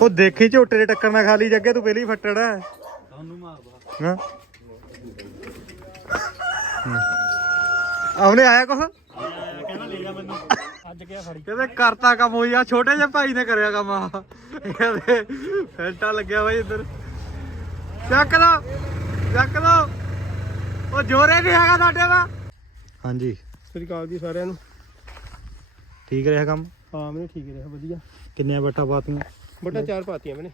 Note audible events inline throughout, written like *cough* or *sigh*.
ਉਹ ਦੇਖੀ ਝੋਟੇ ਦੇ ਟੱਕਰ ਨਾਲ ਖਾਲੀ ਜੱਗੇ ਤੂੰ ਪਹਿਲੀ ਫੱਟੜ ਹੈ ਤੁਹਾਨੂੰ ਮਾਰਦਾ ਹਾਂ? ਆਉਨੇ ਆਇਆ ਕੁਛ? ਕਹਿੰਦਾ ਲੈ ਜਾ ਮੈਨੂੰ ਅੱਜ ਫੜੀ ਕਹਿੰਦੇ ਕਰਤਾ ਕੰਮ ਹੋਈ ਆ ਛੋਟੇ ਜਿਹੇ ਭਾਈ ਨੇ ਕਰਿਆ ਕੰਮ ਆ। ਕਹਿੰਦੇ ਫੈਲਟਾ ਲੱਗਿਆ ਬਾਈ ਇੱਧਰ। ਚੱਕ ਦੋ ਚੱਕ ਦੋ ਉਹ ਜੋਰੇ ਨਹੀਂ ਹੈਗਾ ਤੁਹਾਡੇ ਵਾ ਹਾਂਜੀ। ਸ੍ਰੀ ਅਕਾਲ ਜੀ ਸਾਰਿਆਂ ਨੂੰ। ਠੀਕ ਰਿਹਾ ਕੰਮ? ਹਾਂ ਮੈਨੇ ਠੀਕ ਰਿਹਾ ਵਧੀਆ। ਕਿੰਨੀਆਂ ਬੱਟਾ ਪਾਤੀਆਂ? ਬਟਾ ਚਾਰ ਪਾਤੀਆਂ ਮੈਨੇ।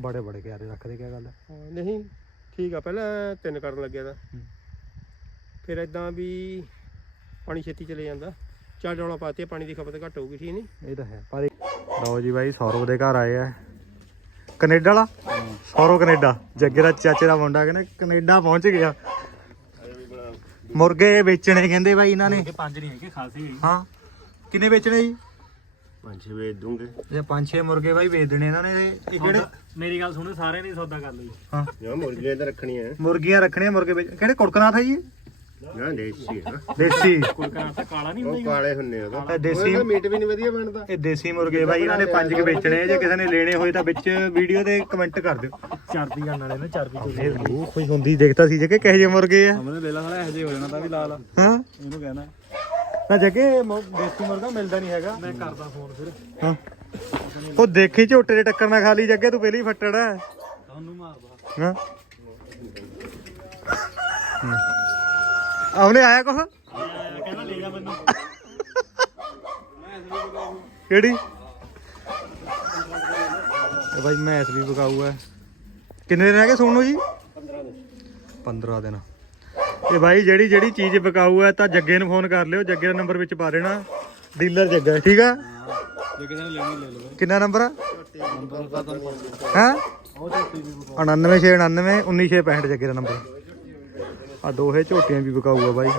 ਬੜੇ ਬੜੇ ਕਿਆਰੇ ਰੱਖਦੇ ਕਿਆ ਗੱਲ? ਹੈ ਹਾਂ, ਨਹੀਂ ਠੀਕ ਆ ਪਹਿਲਾਂ ਤਿੰਨ ਕਰਨ ਲੱਗਿਆ ਦਾ ਹੂੰ। ਫਿਰ ਇਦਾਂ ਵੀ ਪਾਣੀ ਛੇਤੀ ਚਲੇ ਜਾਂਦਾ। ਚਾਰ ਡੋਲਾ ਪਾਤੇ ਪਾਣੀ ਦੀ ਖਪਤ ਘੱਟ ਹੋਊਗੀ ਠੀਕ ਨਹੀਂ? ਇਹ ਤਾਂ ਹੈ ਪਰ ਲਓ ਜੀ ਬਾਈ ਸੌਰਵ ਦੇ ਘਰ ਆਏ ਆ। ਕੈਨੇਡਾ ਵਾਲਾ? ਸੌਰਵ ਕੈਨੇਡਾ ਜੱਗੇ ਦਾ ਚਾਚੇ ਦਾ ਮੁੰਡਾ ਕਹਿੰਦੇ ਕੈਨੇਡਾ ਪਹੁੰਚ ਗਿਆ। ਮੁਰਗੇ ਵੇਚਣੇ ਕਹਿੰਦੇ ਬਾਈ ਇਹਨਾਂ ਨੇ। ਪੰਜ ਨਹੀਂ ਹੈਗੇ ਖਾਸੇ ਹਾਂ ਕਿੰਨੇ ਵੇਚਣੇ ਜੀ? ਪੰਜ ਛੇ ਵੇਚ ਦੂੰਗੇ। ਇਹ ਪੰਜ ਛੇ ਮੁਰਗੇ ਬਾਈ ਵੇਚ ਦੇਣੇ ਇਹਨਾਂ ਨੇ ਇਹ ਕਿਹੜੇ? ਮੇਰੀ ਗੱਲ ਸੁਣੋ ਸਾਰਿਆਂ ਨੇ ਸੌਦਾ ਕਰ ਲਈ। ਹਾਂ। ਜਾਂ ਮੁਰਗੀਆਂ ਤਾਂ ਰੱਖਣੀਆਂ ਮੁਰਗੀਆਂ ਰੱਖਣੀਆਂ ਮੁਰਗੇ ਵੇਚ ਕਿਹੜੇ ਕੁੜਕਨਾਥ ਹੈ ਜੀ ਇਹ? ਨਾ ਦੇਸੀ ਦੇਸੀ। ਕੁਲਕਰਾਂ ਤਾਂ ਕਾਲਾ ਨਹੀਂ ਹੁੰਦਾ ਕਾਲੇ ਹੁੰਨੇ ਉਹਦਾ ਇਹ ਦੇਸੀ ਮੀਟ ਵੀ ਨਹੀਂ ਵਧੀਆ ਬਣਦਾ। ਇਹ ਦੇਸੀ ਮੁਰਗੇ ਬਾਈ ਇਹਨਾਂ ਨੇ ਪੰਜ ਕੇ ਵੇਚਣੇ ਆ। ਜੇ ਕਿਸੇ ਨੇ ਲੈਣੇ ਹੋਏ ਤਾਂ ਵਿੱਚ ਵੀਡੀਓ ਦੇ ਕਮੈਂਟ ਕਰ ਦਿਓ। ਚਰਬੀ ਕਰਨ ਵਾਲੇ ਨੇ ਚਰਬੀ ਤੋਂ ਇਹ ਰੂਹ ਖੁਸ਼ ਹੁੰਦੀ ਦੇਖਦਾ ਸੀ ਜੇ ਕਿ ਕਹੇ ਜਿਹੇ ਮੁਰਗੇ ਆ। ਹਮਨੇ ਲੈ ਲਾ ਸਾਲਾ ਇਹੋ ਜਿਹੇ ਹੋ ਜਾਣਾ ਤਾਂ ਵੀ ਲਾਲ ਹਾਂ। ਇਹਨੂੰ ਕਹਿਣਾ। ਨਾ ਜੱਗੇ ਮ- ਦੇਸੀ ਮੁਰਗਾ ਮਿਲਦਾ ਨਹੀਂ ਹੈਗਾ। ਮੈਂ ਕਰਦਾ ਫੋਨ ਫਿਰ। ਹਾਂ। ਉਹ ਦੇਖੀ ਝੋਟੇ ਦੇ ਟੱਕਰ ਨਾਲ ਖਾਲੀ ਜੱਗੇ ਤੂੰ ਪਹਿਲੀ ਹੀ ਫੱਟੜ ਹੈ ਤੁਹਾਨੂੰ ਮਾਰਦਾ। ਹਾਂ। ਆਉਨੇ ਆਇਆ ਕੁਛ? ਕਹਿੰਦਾ ਲੈ ਜਾ ਮੈਨੂੰ ਕਿਹੜੀ? ਇਹ ਬਾਈ ਮੈਥ ਵੀ ਬਕਾਊ ਹੈ ਕਿੰਨੇ ਦਿਨ ਹੈਗੇ ਸੋਣ ਨੂੰ ਜੀ? 15 ਦਿਨ। ਇਹ ਬਾਈ ਜਿਹੜੀ ਜਿਹੜੀ ਚੀਜ਼ ਬਕਾਊ ਹੈ ਤਾਂ ਜੱਗੇ ਨੂੰ ਫੋਨ ਕਰ ਲਿਓ, ਜੱਗੇ ਦਾ ਨੰਬਰ ਵਿੱਚ ਪਾ ਦੇਣਾ ਡੀਲਰ ਜੱਗਾ ਠੀਕ ਆ? ਜੇ ਕਿਸੇ ਨੇ ਲੈਣੀ ਲੈ ਲਓ ਕਿੰਨਾ ਨੰਬਰ ਆ? ਨੰਬਰ ਦਾ ਤਾਂ ਹੈ ਉਹ ਝੋਟੀ ਵੀ 99699 1965 ਜੱਗੇ ਦਾ ਨੰਬਰ। ਆ ਦੋਹੇ ਝੋਟੀਆਂ ਵੀ ਬਕਾਊ ਆ ਬਾਈ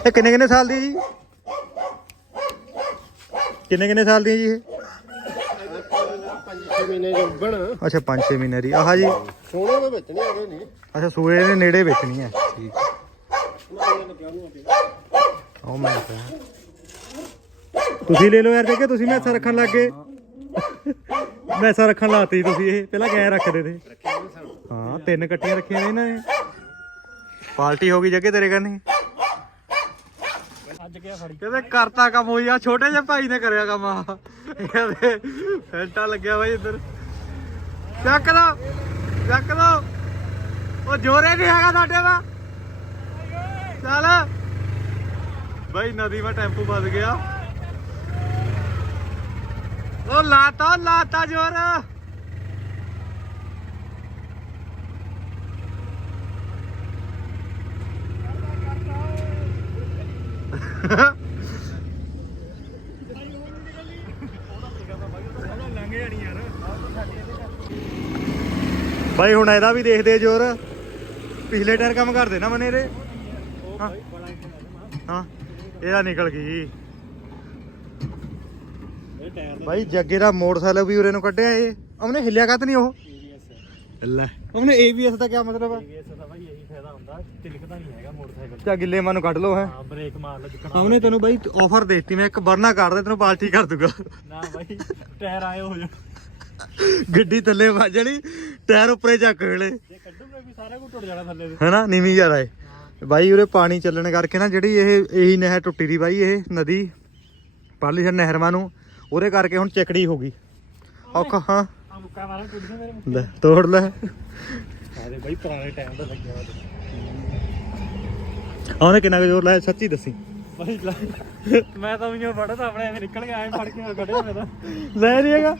ਇਹ ਕਿੰਨੇ ਕਿੰਨੇ ਸਾਲ ਦੀ ਜੀ? ਕਿੰਨੇ ਕਿੰਨੇ ਸਾਲ ਦੀ ਜੀ ਇਹ? ਮਹੀਨੇ ਜੰਬਣ ਅੱਛਾ 5-6 ਮਹੀਨੇ ਦੀ। ਆਹ ਜੀ। ਸੋਹਣੇ ਦੇ ਵਿੱਚ ਨਹੀਂ ਆਵੇ ਨਹੀਂ। ਅੱਛਾ ਸੂਏ ਦੇ ਨੇੜੇ ਵੇਚਣੀ ਹੈ। ਠੀਕ। ਉਹ ਮੈਂ ਕਿਹਾ ਤੁਸੀਂ ਲੈ ਲਓ ਯਾਰ ਜੱਗੇ ਤੁਸੀਂ ਮੈਸਾਂ ਰੱਖਣ ਲੱਗ ਗਏ। ਮੈਸਾਂ ਰੱਖਣ ਲਾਤੀ ਤੁਸੀਂ ਇਹ। ਪਹਿਲਾਂ ਗੈਂ ਰੱਖਦੇ ਤੇ। ਹਾਂ ਤਿੰਨ ਕੱਟੀਆਂ ਰੱਖੀਆਂ ਨੇ ਇਹਨਾਂ ਨੇ। ਪਾਰਟੀ ਹੋ ਗਈ ਜੱਗੇ ਤੇਰੇ ਕਰਨੀ ਅੱਜ ਕਿਆ ਫੜੀ ਕਹਿੰਦੇ ਕਰਤਾ ਕੰਮ ਹੋਈ ਆ, ਛੋਟੇ ਜਿਹੇ ਭਾਈ ਨੇ ਕਰਿਆ ਕੰਮ ਆ। ਕਹਿੰਦੇ ਫੈਲਟਾ ਲੱਗਿਆ ਬਾਈ ਇੱਧਰ। ਚੱਕ ਲਓ ਚੱਕ ਲਓ ਉਹ ਜੋਰੇ ਨਹੀਂ ਹੈਗਾ ਸਾਡੇ ਵਾ ਚੱਲ। ਬਾਈ ਨਦੀ ਵਿੱਚ ਟੈਂਪੂ ਵੱਜ ਗਿਆ। ਉਹ ਲਾਤਾ ਲਾਤਾ ਜੋਰ ਲੰਘ ਜਾਣੀ ਯਾਰ ਬਾਈ ਹੁਣ ਇਹਦਾ ਵੀ ਦੇਖਦੇ ਜੋਰ। ਪਿਛਲੇ ਟਾਇਰ ਕੰਮ ਕਰਦੇ ਨਾ ਮਨੇ ਇਹਦੇ? ਹਾਂ। ਹਾਂ ਇਹਦਾ ਨਿਕਲ ਗਈ। ਇਹ ਟਾਇਰ ਦਾ ਬਾਈ ਜੱਗੇ ਦਾ ਮੋਟਰਸਾਈਕਲ ਵੀ ਉਰੇ ਨੂੰ ਕੱਢਿਆ ਇਹ। ਉਹਨੇ ਹਿੱਲਿਆ ਕੱਤ ਨਹੀਂ ਉਹ? ਲੈ। ਉਹਨੇ ABS ਦਾ ਕੀ ਮਤਲਬ ਆ? ABS ਦਾ ਭਾਈ ਹੁੰਦਾ ਤਿਲਕਦਾ ਨਹੀਂ ਹੈਗਾ ਮੋਟਰਸਾਈਕਲ ਚਾ ਗਿੱਲੇ ਮਨ ਕੱਢ ਲਓ ਹੈ। ਹਾਂ ਬ੍ਰੇਕ ਮਾਰ ਲੈ ਜਿੱਕਣਾ ਉਹਨੇ ਤੈਨੂੰ ਬਾਈ ਆਫਰ ਦੇਤੀ ਮੈਂ ਇੱਕ ਵਰਨਾ ਕੱਢ ਦੇ ਤੈਨੂੰ ਪਾਰਟੀ ਕਰ ਦੂਗਾ। ਨਾ ਭਾਈ ਟਾਇਰ ਆਏ ਹੋ ਜਾਣ ਗੱਡੀ ਥੱਲੇ ਵੱਜਣੀ ਟਾਇਰ ਉੱਪਰੇ ਚੱਕ ਵੇਲੇ। ਜੇ ਕੱਢੂਗਾ ਵੀ ਸਾਰਾ ਕੁਝ ਟੁੱਟ ਜਾਣਾ ਥੱਲੇ ਦੇ ਹੈਨਾ ਨੀਵੀਂ ਜ਼ਿਆਦਾ ਏ ਬਾਈ ਉਰੇ ਪਾਣੀ ਚੱਲਣ ਕਰਕੇ ਨਾ ਜਿਹੜੀ ਇਹ ਇਹੀ ਨਹਿਰ ਟੁੱਟੀ ਦੀ ਬਾਈ ਇਹ ਨਦੀ ਪਰਲੀ ਸਰ ਨਹਿਰਵਾਂ ਨੂੰ ਉਹਦੇ ਕਰਕੇ ਹੁਣ ਚੱਕੜੀ ਹੋ ਗਈ। ਔਖਾ ਹਾਂ। ਆ ਮੁੱਕਾ ਮਾਰਾਂ ਟੁੱਟ ਗਿਆ ਮੇਰੇ ਲੈ ਤੋੜ ਲੈ। ਪੁਰਾਣੇ ਟਾਈਮ ਦਾ ਲੱਗਿਆ ਵਾ ਉਹਨੇ ਕਿੰਨਾ ਕੁ ਜ਼ੋਰ ਲਾਇਆ ਸੱਚੀ ਦੱਸੀ। ਭਾਈ ਮੈਂ ਤਾਂ ਉਹਨੂੰ ਫੜਾ ਤਾਂ ਆਪਣੇ ਐਵੇਂ ਨਿਕਲ ਗਿਆ ਐਵੇਂ ਫੜ ਕੇ ਕੱਢਿਆ ਮੈਂ ਤਾਂ ਲੈ ਹੈਗਾ।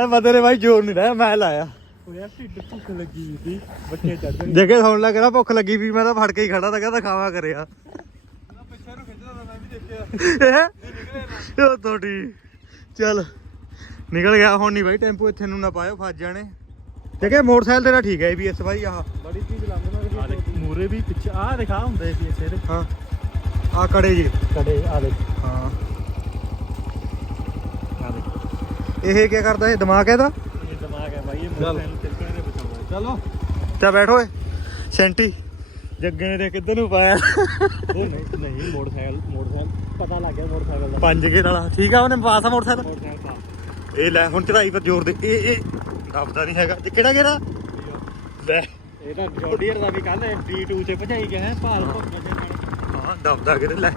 ਐ ਮਦਰੇ ਬਾਈ ਜ਼ੋਰ ਨਹੀਂ ਲਾਇਆ ਮੈਂ ਲਾਇਆ। ਉਹ ਯਾਰ ਢਿੱਡ ਭੁੱਖ ਲੱਗੀ ਹੋਈ ਸੀ ਬੱਚੇ ਚੱਜ ਸੁਣ ਭੁੱਖ ਲੱਗੀ ਵੀ ਮੈਂ ਤਾਂ ਫੜ ਕੇ ਹੀ ਖੜਾ ਤਾਂ ਕਹਿੰਦਾ ਖਾਵਾ ਕਰਿਆ ਪਿੱਛੇ ਨੂੰ ਖਿੱਚਦਾ ਤਾਂ ਮੈਂ ਵੀ ਦੇਖਿਆ। ਇਹ ਉਹ ਤੁਹਾਡੀ ਚੱਲ ਨਿਕਲ ਗਿਆ। ਹੁਣ ਨਹੀਂ ਬਾਈ ਟੈਂਪੂ ਇੱਥੇ ਨੂੰ ਨਾ ਪਾਇਓ ਫਸ ਜਾਣੇ। ਜਗੇ ਮੋਟਰਸਾਈਕਲ ਤੇਰਾ ਠੀਕ ਹੈ ABS ਬਾਈ ਆਹ। ਬੜੀ ਚੀਜ਼ ਲੰਘਦਾ ਵੀ ਮੂਰੇ ਵੀ ਪਿੱਛੇ ਆਹ ਦਿਖਾ ਹੁੰਦੇ ਸੀ ਇਸੇ ਦੇ। ਹਾਂ ਆ ਕੜੇ ਜੀ। ਕੜੇ ਆ ਦੇ ਹਾਂ। ਆ ਦੇ ਇਹ ਕੀ ਕਰਦਾ ਇਹ ਦਿਮਾਗ ਇਹਦਾ? ਇਹ ਦਿਮਾਗ ਹੈ ਭਾਈ ਇਹ ਮੋਟਰਸਾਈਕਲ ਤਿਲਕਣੇ ਦੇ ਬਚਾਉਂਦਾ ਚਲੋ। ਚਾ ਬੈਠੋ ਏ ਸੈਂਟੀ। ਜੱਗੇ ਨੇ ਤੇ ਕਿੱਧਰ ਨੂੰ ਪਾਇਆ। ਉਹ ਨਹੀਂ ਨਹੀਂ ਮੋਟਰਸਾਈਕਲ ਮੋਟਰਸਾਈਕਲ ਪਤਾ ਲੱਗ ਗਿਆ ਮੋਟਰਸਾਈਕਲ ਦਾ। ਪੰਜ ਕੇ ਵਾਲਾ ਠੀਕ ਆ ਉਹਨੇ ਪਾਸਾ ਮੋਟਰਸਾਈਕਲ? ਇਹ ਲੈ ਹੁਣ ਚੜਾਈ ਪਰ ਜ਼ੋਰ ਦੇ। ਇਹ ਇਹ ਦਬਦਾ ਨਹੀਂ ਹੈਗਾ। ਇਹ ਕਿਹੜਾ ਕਿਹੜਾ ਲੈ। ਇਹ ਤਾਂ ਜੋਡੀਅਰ ਦਾ ਵੀ ਕੱਲ D2 ਤੇ ਭਜਾਈ ਗਿਆ ਹੈ ਭਾਲ ਭੁੱਖ ਦੇ ਨਾਲ ਹਾਂ ਦਬਦਾ ਕਿਤੇ ਲੈ।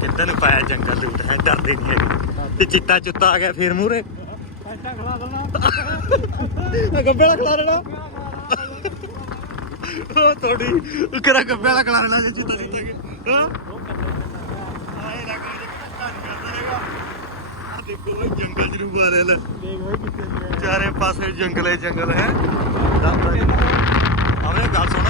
ਕਿੱਦਾਂ ਨੂੰ ਪਾਇਆ ਜੰਗਲ ਦੇ ਉੱਤੇ ਹੈ ਡਰਦੇ ਨਹੀਂ ਹੈਗੇ। ਤੇ ਚਿੱਟਾ ਚੁੱਤਾ ਆ ਗਿਆ ਫੇਰ ਮੂਰੇ ਦੇਣਾ। ਗੱਬੇ ਵਾਲਾ ਖਲਾ ਲੈਣਾ ਉਹ ਤੁਹਾਡੀ ਕਿਹੜਾ ਗੱਬੇ ਵਾਲਾ ਖਲਾ ਲੈਣਾ ਜੇ ਚਿੱਟਾ ਚੁੱਤਾ ਹਾਂ ਆਏ ਨਾ ਕੋਈ ਧੱਕਾ ਨਹੀਂ ਕਰਦਾ ਹੈਗਾ ਆ ਦੇਖੋ ਇਹ ਜੰਗਲ ਲੈ ਦੇਖ ਕਿੱਥੇ ਦੀ ਚਾਰੇ ਪਾਸੇ ਜੰਗਲੇ ਜੰਗਲ ਹੈ। ਆਪਣੇ ਗੱਲ ਸੁਣ।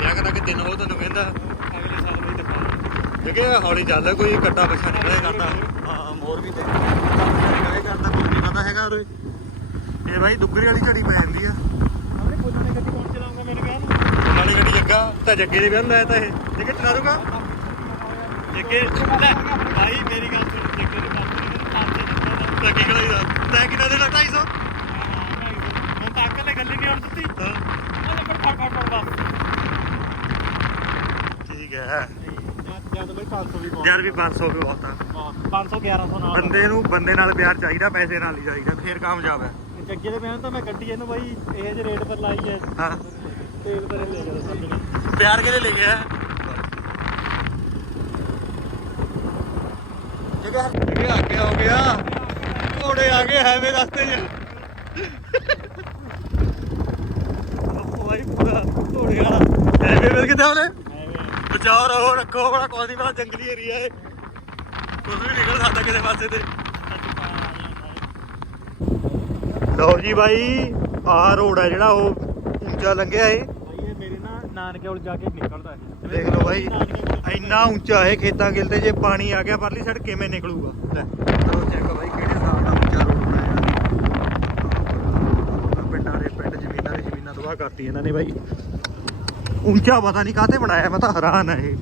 ਵਿਆਹ ਕਰਾ ਕੇ ਦਿਨ ਹੋ ਤੈਨੂੰ ਕਹਿੰਦਾ। ਅਗਲੇ ਸਾਲ ਵੀ ਦਿਖਾ ਜਗੇ ਹੌਲੀ ਚੱਲ ਕੋਈ ਕੱਟਾ ਬੱਛਾ ਨਿਕਲੇ ਕਰਦਾ। ਹਾਂ ਮੋਰ ਵੀ ਤੇ ਨਿਕਲੇ ਕਰਦਾ ਕੋਈ ਨਹੀਂ ਪਤਾ ਹੈਗਾ ਉਰੇ। ਇਹ ਬਾਈ ਦੁੱਗਰੀ ਵਾਲੀ ਝੜੀ ਪੈ ਜਾਂਦੀ ਆ। ਆਪਣੇ ਕੋਲਾਂ ਨੇ ਗੱਡੀ ਕੌਣ ਚਲਾਉਂਗਾ ਮੇਰੇ ਨੂੰ ਨਾਲੀ ਗੱਡੀ ਜੱਗਾ ਤਾਂ ਜੱਗੇ ਦੇ ਵਿਆਹ ਲਾਇਆ ਤਾਂ ਇਹ। ਜੱਗੇ ਚਲਾ ਦੂਗਾ ਜੱਗੇ ਲੈ ਭਾਈ ਮੇਰੀ ਗੱਲ ਸੁਣ। 500 ਦਿੱਤਾ ਦਾ ਤਾਂ ਕੀ ਕਰਾਈਦਾ ਤੈਂ ਕਿੰਨਾ ਦੇਣਾ 250 ਮੈਂ ਤਾਂ ਅੰਕਲ ਨੇ ਗੱਲ ਹੀ ਨਹੀਂ ਆਉਣ ਦਿੱਤੀ ਹਾਂ ਉਹ ਨੰਬਰ ਫੜ ਫੜ ਫੜ ਬਸ ਠੀਕ ਹੈ ਜਦ ਬਈ 500 ਵੀ ਬਹੁਤ ਯਾਰ ਵੀ 500 ਵੀ ਬਹੁਤ ਆ 500 1100 ਨਾਲ ਬੰਦੇ ਨੂੰ ਬੰਦੇ ਨਾਲ ਪਿਆਰ ਚਾਹੀਦਾ ਪੈਸੇ ਨਾਲ ਨਹੀਂ ਚਾਹੀਦਾ ਫੇਰ ਕਾਮਯਾਬ ਹੈ ਜੱਗੇ ਦੇ ਬਿਆਨ ਤਾਂ ਮੈਂ ਗੱਡੀ ਇਹਨੂੰ ਬਾਈ ਇਹ ਜਿਹੇ ਰੇਟ ਪਰ ਲਾਈ ਹੈ ਹਾਂ ਤੇਲ ਪਰ ਲੈ ਗਿਆ ਸਭ ਨੇ ਪਿਆਰ ਕਿਹਦੇ ਲੈ ਗਿਆ ਜਗ੍ਹਾ ਜਗ੍ਹਾ ਆ ਗਿਆ ਹੋ ਗਿਆ ਘੋੜੇ ਆ ਗਏ ਹੈਵੇ ਰਸਤੇ 'ਚ। ਭਾਈ ਪੂਰਾ ਘੋੜੇ ਵਾਲਾ। ਹੈਵੇ ਮਿਲ ਕਿੱਥੇ ਉਹਨੇ? ਬਚਾਓ ਰਹੋ ਰੱਖੋ ਬੜਾ ਕੋਈ ਨਹੀਂ ਬੜਾ ਜੰਗਲੀ ਏਰੀਆ ਹੈ ਕੁਝ ਵੀ ਨਿਕਲ ਸਕਦਾ ਕਿਸੇ ਪਾਸੇ ਤੇ। ਲਓ ਜੀ ਬਾਈ ਆਹ ਰੋਡ ਹੈ ਜਿਹੜਾ ਉਹ ਉੱਚਾ ਲੰਘਿਆ ਏ ਭਾਈ ਇਹ ਨਾਨਕੇ ਕੋਲ ਜਾ ਕੇ ਨਿਕਲਦਾ ਹੈ ਦੇਖ ਲਓ ਬਾਈ ਇੰਨਾ ਉੱਚਾ ਹੈ ਖੇਤਾਂ ਗਿਲ ਤੇ ਜੇ ਪਾਣੀ ਆ ਗਿਆ ਪਰਲੀ ਸਾਈਡ ਕਿਵੇਂ ਨਿਕਲੂਗਾ? ਲੈ ਕਰੋ ਚੈੱਕ ਬਾਈ ਕਿਹੜੇ ਹਿਸਾਬ ਨਾਲ ਉੱਚਾ ਰੋਡ ਬਣਾਇਆ ਪਿੰਡਾਂ ਦੇ ਪਿੰਡ ਜ਼ਮੀਨਾਂ ਦੇ ਜ਼ਮੀਨਾਂ ਤਬਾਹ ਕਰਤੀ ਇਹਨਾਂ ਨੇ ਬਾਈ ਉੱਚਾ ਪਤਾ ਨਹੀਂ ਕਾਹਤੇ ਬਣਾਇਆ ਮੈਂ ਤਾਂ ਹੈਰਾਨ ਆ ਇਹ ਲੈ।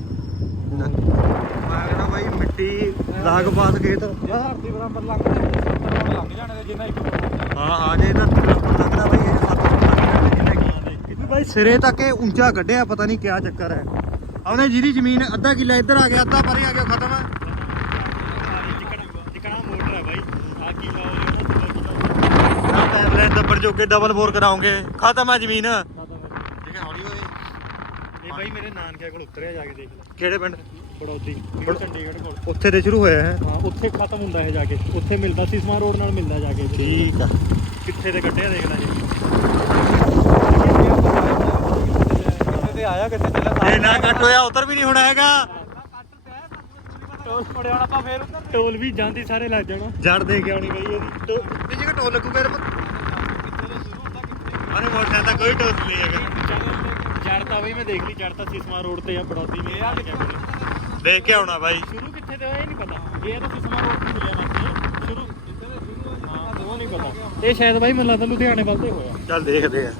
ਮੈਂ ਕਹਿੰਦਾ ਬਾਈ ਮਿੱਟੀ ਲਾਗ ਬਾਤ ਖੇਤ ਧਰਤੀ ਬਰਾਬਰ ਲੰਘਦੇ 70 ਰੋਡ ਲੰਘ ਜਾਣਗੇ ਜਿੰਨਾ ਇੱਕ ਰੋਡ ਹਾਂ ਹਾਂ ਜੇ ਤਾਂ ਤਕਰੀਬਨ ਲੱਗਦਾ ਬਾਈ ਇਹ ਸੱਤ ਫੁੱਟ ਲੱਗਦਾ ਜਿੰਨਾ ਕੀ ਇਹਨੂੰ ਬਾਈ ਸਿਰੇ ਤੱਕ ਇਹ ਉੱਚਾ ਕੱਢਿਆ ਪਤਾ ਨਹੀਂ ਕਿਆ ਚੱਕਰ ਹੈ ਉਹਨੇ ਜਿਹਦੀ ਜ਼ਮੀਨ ਅੱਧਾ ਕਿੱਲਾ ਇੱਧਰ ਆ ਗਿਆ ਅੱਧਾ ਪਰੇ ਆ ਗਿਆ ਖਤਮ ਹੈ ਟਿਕਣਾ ਮੋਟਰ ਹੈ ਬਾਈ ਆ ਕੀ ਲਾਓ ਇਹਨਾਂ ਨਾ ਪੈਪਲਾਈਨ ਦੱਬੜ ਜੋਗੇ ਡਬਲ ਬੋਰ ਕਰਾਉਂਗੇ। ਖਤਮ ਹੈ ਜ਼ਮੀਨ। ਦਾ ਠੀਕ ਹੈ ਹੌਲੀ ਹੋਏ। ਇਹ ਬਾਈ ਮੇਰੇ ਨਾਨਕੇ ਕੋਲ ਉਤਰਿਆ ਜਾ ਕੇ ਦੇਖ ਲੈ। ਕਿਹੜੇ ਪਿੰਡ? ਬੜੌਦੀ ਬੜ- ਚੰਡੀਗੜ੍ਹ ਕੋਲ। ਉੱਥੇ ਤੇ ਸ਼ੁਰੂ ਹੋਇਆ ਹੈ। ਹਾਂ ਉੱਥੇ ਖਤਮ ਹੁੰਦਾ ਹੈ ਜਾ ਕੇ। ਉੱਥੇ ਮਿਲਦਾ ਸਿਸਮਾ ਰੋਡ ਨਾਲ ਮਿਲਦਾ ਜਾ ਕੇ। ਠੀਕ ਆ। ਕਿੱਥੇ ਤੇ ਕੱਢਿਆ ਦੇਖ ਲੈ ਜੀ ਤੇ ਆਇਆ ਕਿੱਥੇ ਚੱਲਿਆ? ਇਹ ਨਾ ਕੱਟ ਹੋਇਆ ਉਧਰ ਵੀ ਨਹੀਂ ਹੋਣਾ ਹੈਗਾ। ਟੋਲ ਪੜਿਆ ਹੋਣਾ ਆਪਾਂ ਫੇਰ ਟੋਲ ਵੀ ਜਾਂਦੀ ਸਾਰੇ ਲੱਗ ਜਾਣਾ। ਜੜ ਦੇ ਕੇ ਆਉਣੀ ਬਾਈ ਇਹਦੀ? ਇਹ ਜਗ੍ਹਾ ਟੋਲ ਲੱਗੂ ਮੇਰੇ ਅਰੇ ਮੋਟਰਸਾਈਕਲ ਦਾ ਕੋਈ ਟੋਲ ਨਹੀਂ ਹੈਗਾ। ਜੜਤਾ ਬਈ ਮੈਂ ਦੇਖ ਲਈ ਜੜਤਾ ਸਿਸਮਾ ਰੋਡ ਤੇ ਆ ਬੜੌਦੀ ਨੇ ਆ ਦੇਖ ਕੇ ਆਉਣਾ ਬਾਈ। ਸ਼ੁਰੂ ਕਿੱਥੇ ਤੇ ਹੋਇਆ ਇਹ ਨਹੀਂ ਪਤਾ। ਇਹ ਤਾਂ ਸਿਸਮਾ ਰੋਡ ਤੇ ਮਿਲਿਆ ਨਾ ਸ਼ੁਰੂ। ਹਾਂ ਉਹ ਨਹੀਂ ਪਤਾ। ਇਹ ਸ਼ਾਇਦ ਬਾਈ ਮੈਨੂੰ ਲੱਗਦਾ ਲੁਧਿਆਣੇ ਵੱਲ ਤੇ ਹੋਇਆ। ਚੱਲ ਦੇਖਦੇ ਆ।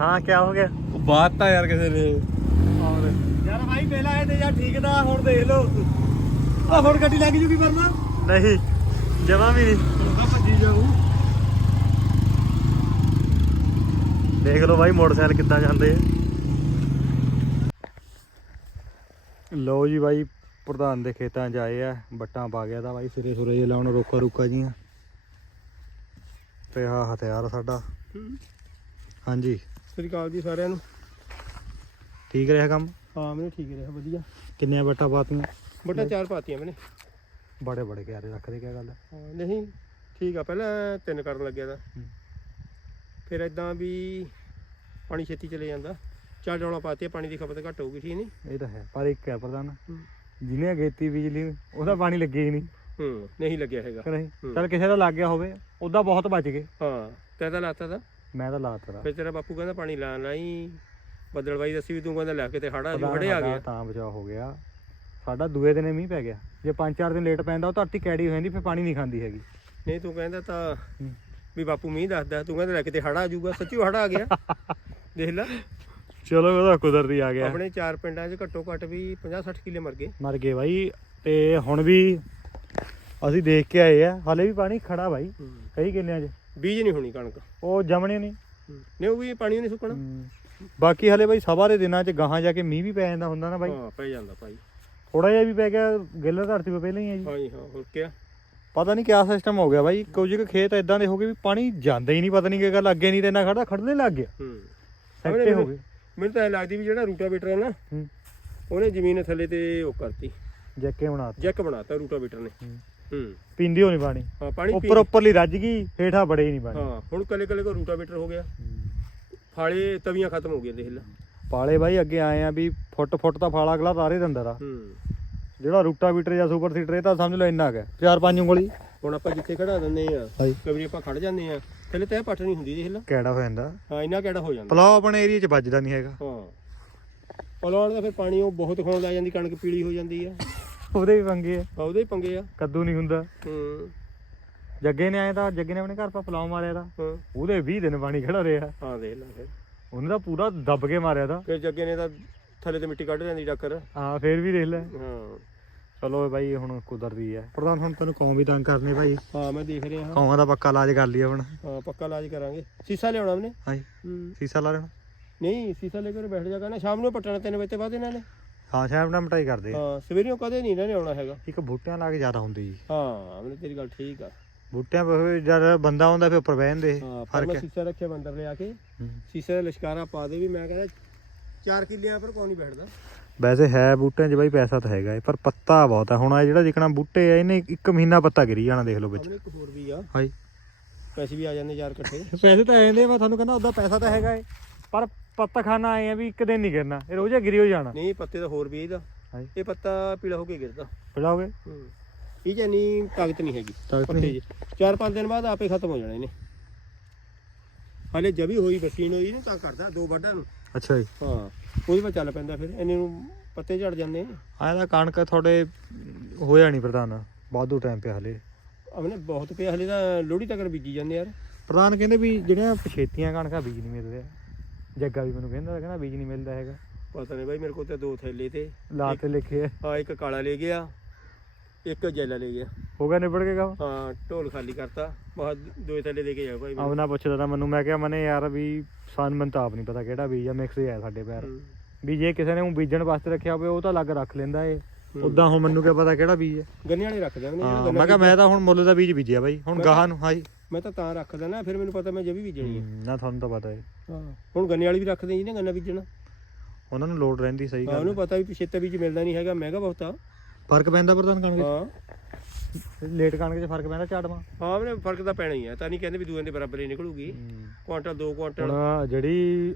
ਹਾਂ ਕੀ ਹੋ ਗਿਆ? ਬਾਤ ਤਾਂ ਯਾਰ ਕਿਸੇ ਨੇ ਯਾਰ ਭਾਈ ਪਹਿਲਾਂ ਇਹ ਤੇ ਯਾਰ ਠੀਕ ਦਾ ਹੁਣ ਦੇਖ ਲਓ। ਆ ਹੁਣ ਗੱਡੀ ਲੱਗ ਜੂਗੀ ਵਰਨਾ ਨਹੀਂ ਜਮਾ ਵੀ ਨਹੀਂ। ਉਹਦਾ ਭੱਜੀ ਜਾਊ। ਦੇਖ ਲਓ ਭਾਈ ਮੋਟਰਸਾਈਕਲ ਕਿੱਦਾਂ ਜਾਂਦੇ ਆ। ਲਓ ਜੀ ਭਾਈ ਪ੍ਰਧਾਨ ਦੇ ਖੇਤਾਂ 'ਚ ਆਏ ਆ। ਬੱਟਾਂ ਪਾ ਗਿਆ ਤਾਂ ਭਾਈ ਸਿਰੇ ਸੁਰੇ ਜਿਹੇ ਲਾਉਣ ਰੋਕਾ ਰੁਕਾ ਜੀਆਂ ਤੇ ਆਹ ਹਥਿਆਰ ਸਾਡਾ। ਹਾਂਜੀ। ਸ੍ਰੀ ਅਕਾਲ ਜੀ ਸਾਰਿਆਂ ਨੂੰ। ਠੀਕ ਰਿਹਾ ਕੰਮ? ਹਾਂ ਮੈਨੂੰ ਠੀਕ ਰਿਹਾ ਵਧੀਆ। ਕਿੰਨੀਆਂ ਬੱਟਾਂ ਪਾਤੀਆਂ? ਬਟਾ ਚਾਰ ਪਾਤੀਆਂ ਮੈਨੇ। ਬੜੇ ਬੜੇ ਕਿਆਰੇ ਰੱਖਦੇ ਕਿਆ ਗੱਲ? ਹੈ ਹਾਂ, ਨਹੀਂ ਠੀਕ ਆ ਪਹਿਲਾਂ ਤਿੰਨ ਕਰਨ ਲੱਗਿਆ ਤਾਂ। ਹੂੰ। ਫਿਰ ਇਦਾਂ ਵੀ ਪਾਣੀ ਛੇਤੀ ਚਲੇ ਜਾਂਦਾ। ਚਾਰ ਡੋਲਾ ਪਾਤੇ ਪਾਣੀ ਦੀ ਖਪਤ ਘੱਟ ਹੋਊਗੀ ਠੀਕ ਨਹੀਂ? ਇਹ ਤਾਂ ਹੈ ਪਰ ਇੱਕ ਹੈ ਪ੍ਰਧਾਨ। ਹੂੰ। ਜਿਹਨੇ ਅਗੇਤੀ ਬਿਜਲੀ ਉਹਦਾ ਪਾਣੀ ਲੱਗੇ ਹੀ ਨਹੀਂ। ਹੂੰ ਨਹੀਂ ਲੱਗਿਆ ਹੈਗਾ। ਕਿ ਨਹੀਂ? ਹੂੰ। ਚੱਲ ਕਿਸੇ ਦਾ ਲੱਗ ਗਿਆ ਹੋਵੇ ਉਹਦਾ ਬਹੁਤ ਬਚ ਗਏ। ਹਾਂ ਤੈ ਤਾਂ ਲਾਤਾ ਤਾਂ। ਮੈਂ ਤਾਂ ਲਾਤ ਰਾ ਫਿਰ ਤੇਰਾ ਬਾਪੂ ਕਹਿੰਦਾ ਪਾਣੀ ਲਾ ਲਾਈ ਬੱਦਲਵਾਈ ਦੱਸੀ ਵੀ ਤੂੰ ਕਹਿੰਦਾ ਲੈ ਕੇ ਤੇ ਜੂ ਪ੍ਰਧਾਨ ਹੜੇ ਆ ਗਿਆ ਤਾਂ ਬਚਾਅ ਹੋ ਗਿਆ। ਸਾਡਾ ਦੂਏ ਦਿਨੇ ਮੀਂਹ ਪੈ ਗਿਆ। ਜੇ 5-4 ਦਿਨ ਲੇਟ ਪੈਂਦਾ ਉਹ ਧਰਤੀ ਕੈੜੀ ਹੋ ਜਾਂਦੀ ਫਿਰ ਪਾਣੀ ਨਹੀਂ ਖਾਂਦੀ ਹੈਗੀ। ਨਹੀਂ ਤੂੰ ਕਹਿੰਦਾ ਤਾਂ। ਵੀ ਬਾਪੂ ਮੀਂਹ ਦੱਸਦਾ ਤੂੰ ਕਹਿੰਦਾ ਲੈ ਕੇ ਤੇ ਹੜਾ ਆ ਜਾਊਗਾ ਸੱਚੀ ਹੜਾ ਆ ਗਿਆ। *laughs* ਦੇਖ ਲੈ। ਚਲੋ ਉਹਦਾ ਕੁਦਰਤੀ ਆ ਗਿਆ। ਆਪਣੇ ਚਾਰ ਪਿੰਡਾਂ 'ਚ ਘੱਟੋ ਘੱਟ ਵੀ 50 60 ਕਿੱਲੇ ਮਰ ਗਏ। ਮਰ ਗਏ ਬਾਈ ਤੇ ਹੁਣ ਵੀ ਅਸੀਂ ਦੇਖ ਕੇ ਆਏ ਆ ਹਾਲੇ ਵੀ ਪਾਣੀ ਖੜਾ ਬਾਈ ਕਈ ਕਿੱਲਿਆਂ 'ਚ। ਬੀਜ ਨਹੀਂ ਹੋਣੀ ਕਣਕ। ਉਹ ਜਮਣੇ ਨਹੀਂ ਨਹੀਂ ਉਹ ਵੀ ਪਾਣੀ ਨਹੀਂ ਸੁੱਕਣਾ। ਬਾਕੀ ਹਲੇ ਬਾਈ ਸਭਾ ਦੇ ਦਿਨਾਂ 'ਚ ਗਾਹਾਂ ਜਾ ਕੇ ਮੀਂਹ ਵੀ ਪੈ ਜਾਂਦਾ ਹੁੰਦਾ ਨਾ ਬਾਈ। ਹਾਂ ਪੈ ਜਾਂਦਾ ਭਾਈ। ਥੋੜਾ ਜਿਹਾ ਵੀ ਪੈ ਗਿਆ ਗਿੱਲ ਧਰਤੀ 'ਤੇ ਪਹਿਲਾਂ ਹੀ ਆ ਜੀ। ਹਾਂਜੀ ਹਾਂ ਹੋਰ ਕੀ ਪਤਾ ਨਹੀਂ ਕਿਆ ਸਿਸਟਮ ਹੋ ਗਿਆ ਬਾਈ। ਕੁਝ ਕੁ ਖੇਤ ਇਦਾਂ ਦੇ ਹੋ ਗਏ ਵੀ ਪਾਣੀ ਜਾਂਦਾ ਹੀ ਨਹੀਂ ਪਤਾ ਨਹੀਂ ਕੀ ਗੱਲ ਅੱਗੇ ਨਹੀਂ ਤੇ ਇੰਨਾ ਖੜਾ ਖੜਨੇ ਲੱਗ ਗਿਆ। ਹੂੰ। ਸੈੱਟੇ ਹੋ ਗਏ। ਮੈਨੂੰ ਤਾਂ ਇਹ ਲੱਗਦੀ ਵੀ ਜਿਹੜਾ ਰੂਟਾਵੇਟਰ ਹੈ ਨਾ ਹੂੰ। ਉਹਨੇ ਜ਼ਮੀਨ ਥੱਲੇ ਤੇ ਉਹ ਕਰਤੀ। ਜੱਕੇ ਬਣਾਤੇ। ਜੈਕ ਬਣਾਤਾ ਰੂਟਾਵੇਟਰ ਨੇ। ਹੂੰ। ਹੂੰ। ਪੀਂਦੀ ਹੋਣੀ ਪਾਣੀ। ਹਾਂ ਪਾਣੀ ਪੀ ਉੱਪਰ ਉੱਪਰਲੀ ਰੱਜ ਗਈ ਹੇਠਾਂ ਬੜੇ ਹੀ ਨਹੀਂ ਪਾਣੀ। ਹਾਂ ਹੁਣ ਕੱਲੇ ਕੱਲੇ ਕੋ ਰੂਟਾਵੇਟਰ ਹੋ ਗਿਆ। ਫਾਲੇ ਤਵੀਆਂ ਖਤਮ ਹੋ ਗਈਆਂ ਦੇਖ ਲੈ। ਪਾਲੇ ਬਾਈ ਅੱਗੇ ਆਏ ਆ ਵੀ ਫੁੱਟ ਫੁੱਟ ਤਾਂ ਫਾਲਾ ਅਗਲਾ ਤਾਰੇ ਦਿੰਦਾ ਰਾ ਹੂੰ। ਜਿਹੜਾ ਰੂਟਾਵੀਟਰ ਜਾਂ ਸੁਪਰ ਸੀਟਰ ਇਹ ਤਾਂ ਸਮਝ ਲਓ ਇੰਨਾ ਕੁ ਹੈ। ਚਾਰ ਪੰਜ ਉਂਗਲੀ। ਹੁਣ ਆਪਾਂ ਜਿੱਥੇ ਖੜਾ ਦਿੰਦੇ ਆ ਹਾਂਜੀ। ਵਾਰੀ ਆਪਾਂ ਖੜ ਜਾਂਦੇ ਆ ਥੱਲੇ ਤੈ ਪੱਟ ਨਹੀਂ ਹੁੰਦੀ ਦੇਖ ਲੈ। ਕਿਹੜਾ ਹੋ ਜਾਂਦਾ। ਹਾਂ ਇੰਨਾ ਕਿਹੜਾ ਹੋ ਜਾਂਦਾ। ਪਲਾਓ ਆਪਣੇ ਏਰੀਆ 'ਚ ਵੱਜਦਾ ਨਹੀਂ ਹੈਗਾ। ਹਾਂ। ਪਲਾਉਣ ਦਾ ਫਿਰ ਪਾਣੀ ਉਹ ਬਹੁਤ ਖਾਣ ਲੱਗ ਜਾਂਦੀ ਕਣਕ ਪੀਲੀ ਹੋ ਜਾਂਦੀ ਆ। ਉਹਦੇ ਵੀ ਪੰਗੇ ਆ। ਆ ਉਹਦੇ ਹੀ ਪੰਗੇ ਆ। ਕੱਦੂ ਨਹੀਂ ਹੁੰਦਾ। ਹੂੰ। ਜੱਗੇ ਨੇ ਆਏ ਤਾਂ ਜੱਗੇ ਨੇ ਆਪਣੇ ਘਰ ਪਾ ਪਲਾਓ ਮਾਰਿਆ ਤਾਂ। ਹਾਂ। ਉਹਦੇ 20 ਦਿਨ ਪਾਣੀ ਖੜਾ ਰਿਹਾ। ਹਾਂ ਦੇਖ ਲੈ ਫਿਰ। ਉਹਨੇ ਤਾਂ ਪੂਰਾ ਦੱਬ ਕੇ ਮਾਰਿਆ ਤਾਂ। ਫਿਰ ਜੱਗੇ ਨੇ ਤਾਂ ਥੱਲੇ ਤੇ ਮਿੱਟੀ ਕੱਢ ਲੈਂਦੀ ਡੱਕਰ। ਹਾਂ ਫੇਰ ਵੀ ਦੇਖ ਲੈ। ਹਾਂ। ਚਲੋ ਬਾਈ ਹੁਣ ਕੁਦਰਤੀ ਹੈ ਪ੍ਰਧਾਨ ਹੁਣ ਤੈਨੂੰ ਕੌਮ ਵੀ ਤੰਗ ਕਰਨੇ ਭਾਈ ਹਾਂ ਮੈਂ ਦੇਖ ਰਿਹਾ ਹਾਂ। ਕੌਮਾਂ ਦਾ ਪੱਕਾ ਇਲਾਜ ਕਰ ਲਈ ਹੁਣ। ਹਾਂ ਪੱਕਾ ਇਲਾਜ ਕਰਾਂਗੇ। ਸੀਸਾ ਲਿਆਉਣਾ ਉਹਨੇ? ਹਾਂਜੀ। ਹੂੰ। ਸੀਸਾ ਲਾ ਲੈਣਾ। ਨਹੀਂ ਸੀਸਾ ਲੈ ਕੇ ਬੈਠ ਜਾ ਕਰਨਾ ਸ਼ਾਮ ਨੂੰ ਪੱਟਣਾ 3 ਵਜੇ ਤੋਂ ਬਾਅਦ ਇਹਨਾਂ ਨੇ। ਹਾਂ ਸ਼ਾਮ ਨਾਲ ਮਟਾਈ ਕਰਦੇ। ਹਾਂ ਸਵੇਰੇ ਕਦੇ ਨਹੀਂ ਇਹਨਾਂ ਨੇ ਆਉਣਾ ਹੈਗਾ। ਇੱਕ ਬੂਟਿਆਂ ਲਾ ਕੇ ਜ਼ਿਆਦਾ ਹੁੰਦੀ। ਜੀ ਹਾਂ ਮੈਨੂੰ ਤੇਰੀ ਗੱਲ ਠੀਕ ਆ। ਬੂਟਿਆਂ ਪੇ ਜਦ ਬੰਦਾ ਆਉਂਦਾ ਫਿਰ ਉੱਪਰ ਬਹਿ ਜਾਂਦੇ ਹਾਂ ਪਰ ਫ਼ਰਕ ਹੈ। ਸੀਸਾ ਰੱਖਿਆ ਬੰਦਰ ਲਿਆ ਕੇ। ਹੂੰ। ਸੀਸੇ ਦਾ ਲਿਸ਼ਕਾਰਾ ਪਾ ਦੇ ਵੀ ਮੈਂ ਕਹਿੰਦਾ 4 ਕਿੱਲਿਆਂ ਪਰ ਕੋਈ ਨਹੀਂ ਬੈਠਦਾ। ਵੈਸੇ ਹੈ ਬੂਟਿਆਂ 'ਚ ਬਾਈ ਪੈਸਾ ਤਾਂ ਹੈਗਾ ਏ ਪਰ ਪੱਤਾ ਬਹੁਤ ਹੈ। ਹੁਣ ਇਹ ਜਿਹੜਾ ਜਿਕਣਾ ਬੂਟੇ ਆ ਇਹਨੇ ਇੱਕ ਮਹੀਨਾ ਪੱਤਾ ਗਿਰੀ ਜਾਣਾ ਦੇਖ ਲਓ ਵਿੱਚ। ਆਪਣੇ ਇੱਕ ਹੋਰ ਵੀ ਆ। ਹਾਂਜੀ। ਪੈਸੇ ਵੀ ਆ ਜਾਂਦੇ ਯਾਰ ਇਕੱਠੇ। *laughs* ਪੈਸੇ ਤਾਂ ਆਉਂਦੇ ਮੈਂ ਤੁਹਾਨੂੰ ਕਹਿੰਦਾ ਉਹਦਾ ਪੈਸਾ ਤਾਂ ਹੈਗਾ ਏ ਪਰ ਪੱਤਾ ਖਾਣਾ ਆਏ ਆ ਵੀ ਇੱਕ ਦਿਨ ਨਹੀਂ ਗਿਰਨਾ ਇਹ ਰੋਜ਼ ਗਿਰੀ ਹੋ ਜਾਣਾ। ਨਹੀਂ ਪੱਤੇ ਤਾਂ ਹੋਰ ਵੀ ਇਹਦਾ। ਹਾਂਜੀ। ਇਹ ਪੱਤਾ ਪੀਲਾ ਹੋ ਕੇ ਗਿਰਦਾ। ਪਿਲਾਓਗੇ ਹੂੰ। ਇਹ ਇੰਨੀ ਤਾਕਤ ਨਹੀਂ ਹੈਗੀ। ਤਾਕਤ ਪੱਤੇ। 'ਚ ਚਾਰ ਪੰਜ ਦਿਨ ਬਾਅਦ ਆਪੇ ਖਤਮ ਹੋ ਜਾਣੇ ਨੇ। ਹਲੇ ਜਬੀ ਹੋਈ ਮਸ਼ੀਨ ਹੋਈ ਨੂੰ ਤਾਂ ਕਰਦਾ ਦੋ ਵੱਢਾਂ ਨੂੰ। ਅੱਛਾ ਜੀ। ਹਾਂ ਉਹਦੇ ਪਰ ਚੱਲ ਪੈਂਦਾ ਫਿਰ। ਇਹਨੇ ਨੂੰ ਪੱਤੇ ਝੜ ਜਾਂਦੇ ਨੇ। ਤਾਂ ਕਣਕ ਤੁਹਾਡੇ ਹੋਇਆ ਨਹੀਂ ਪ੍ਰਧਾਨ। ਵਾਧੂ ਟਾਈਮ ਪਿਆ ਹਲੇ। ਆਪਣੇ ਬਹੁਤ ਪਿਆ ਹਲੇ ਤਾਂ ਲੋਹੜੀ ਤੱਕ ਬੀਜੀ ਜਾਂਦੇ ਯਾਰ। ਪ੍ਰਧਾਨ ਕਹਿੰਦੇ ਵੀ ਜਿਹੜੀਆਂ ਪਛੇਤੀਆਂ ਕਣਕਾਂ ਬੀਜ ਨਹੀਂ ਮਿਲਦੇ। ਜੱਗਾ ਵੀ ਮੈਨੂੰ ਕਹਿੰਦਾ ਕਹਿੰਦਾ ਬੀਜ ਨਹੀਂ ਮਿਲਦਾ ਹੈਗਾ। ਪਤਾ ਨਹੀਂ ਬਾਈ ਮੇਰੇ ਕੋਲ ਤਾਂ ਦੋ ਥੈਲੇ ਤੇ। ਲਾ ਤੇ ਲਿਖੇ ਆ। ਹਾਂ ਇੱਕ ਕਾਲਾ ਲੈ ਗਿਆ। ਇੱਕ ਜੈਲਾ ਲੈ ਗਿਆ। ਹੋ ਗਿਆ ਨਿਬੜ ਕੇ ਕੰਮ? ਹਾਂ ਢੋਲ ਖਾਲੀ ਕਰਤਾ। ਬਹੁਤ ਦੋ ਥੈਲੇ ਦੇ ਕੇ ਜਾਓ ਭਾਈ ਮੈਨੂੰ। ਆਵਨਾ ਪੁੱਛਦਾ ਤਾਂ ਮੈਨੂੰ ਮੈਂ ਕਿਹਾ ਮਨੇ ਯਾਰ ਵੀ ਸਾਨੂੰ ਮੈਨੂੰ ਤਾਂ ਆਪ ਨਹੀਂ ਪਤਾ ਕਿਹੜਾ ਬੀਜ ਆ ਮਿਕਸ ਹੀ ਆ ਸਾਡੇ ਪੈਰ। ਹੂੰ। ਵੀ ਜੇ ਕਿਸੇ ਨੇ ਉਹ ਬੀਜਣ ਵਾਸਤੇ ਰੱਖਿਆ ਹੋਵੇ ਉਹ ਤਾਂ ਅਲੱਗ ਰੱਖ ਲੈਂਦਾ ਏ। ਹੂੰ। ਉਦਾਂ ਹੁਣ ਮੈਨੂੰ ਕੀ ਪਤਾ ਕਿਹੜਾ ਬੀਜ ਹੈ ਗੰਨੇ ਵਾਲੇ ਰੱਖ ਨੇ ਹਾਂ ਮੈਂ ਕਿਹਾ ਮੈਂ ਤਾਂ ਹੁਣ ਮੁੱਲ ਦਾ ਬੀਜ ਬੀਜਿਆ ਬਾਈ। ਹੁਣ ਮੈਂ ਗਾਹਾਂ ਨੂੰ ਹਾਂਜੀ। ਮੈਂ ਤਾਂ ਤਾਂ ਰੱਖ ਦਿੰਦਾ ਫਿਰ ਮੈਨੂੰ ਪਤਾ ਮੈਂ ਜਵੀ ਬੀਜਣੀ ਹੈ ਨਾ ਤੁਹਾਨੂੰ ਤਾਂ ਪਤਾ ਏ। ਹਾਂ ਹੁਣ ਗੰਨੇ ਵਾਲੀ ਵੀ ਰੱਖਦੇ ਜਿਹਨੇ ਗੰਨਾ ਬੀਜਣਾ। ਉਹਨਾਂ ਨੂੰ ਲੋਡ ਰਹਿੰਦੀ ਸਹੀ ਹਾਂ ਗੱਲ ਉਹਨੂੰ ਪਤਾ ਵੀ ਪਿਛੇਤਾ ਬੀਜ ਮਿਲਦਾ ਨਹੀਂ ਹੈਗਾ ਮਹਿੰਗਾ ਬਹੁਤ ਫ਼ਰਕ ਪੈਂਦਾ ਪ੍ਰਧਾਨ ਕਣਕ ਹਾਂ। 'ਚ ਲੇਟ ਕਣਕ 'ਚ ਫ਼ਰਕ ਪੈਂਦਾ ਝਾੜਵਾ? ਹਾਂ ਉਹਨੇ ਫ਼ਰਕ ਤਾਂ ਪੈਣਾ ਹੀ ਆ। ਤਾਂ ਨਹੀਂ ਕਹਿੰਦੇ ਵੀ ਦੂਆਂ ਦੇ ਬਰਾਬਰ ਹੀ ਨਿਕਲੂਗੀ। ਕੁਆਂਟਲ ਦੋ ਕੁਆਂਟਲ। ਹੁਣ ਜਿਹੜੀ